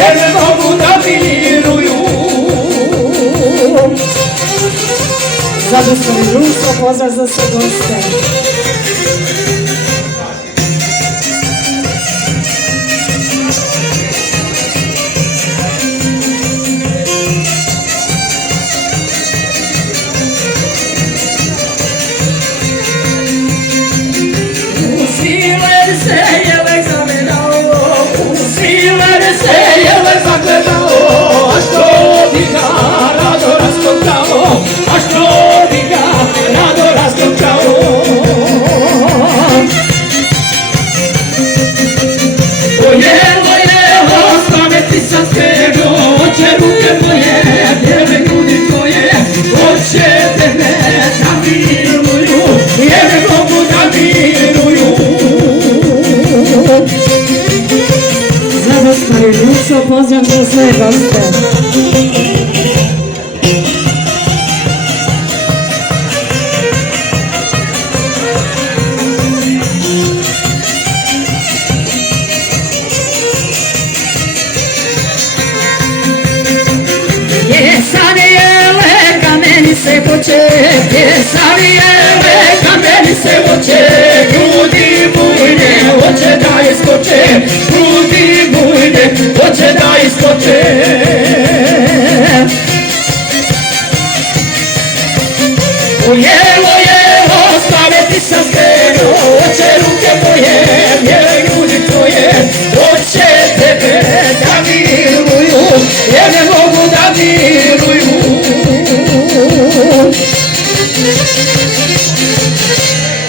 jer ne mogu da miruju. Zadostavni društvo, pozdrav za sve goste. Zadostavni društvo, pozdrav za sve goste. Savijele, kameni se voće, grudi bujne, hoće da iskoče, grudi bujne, hoće da iskoče. Ojelo, jelo, staviti sam skrenuo, hoće ruke moje,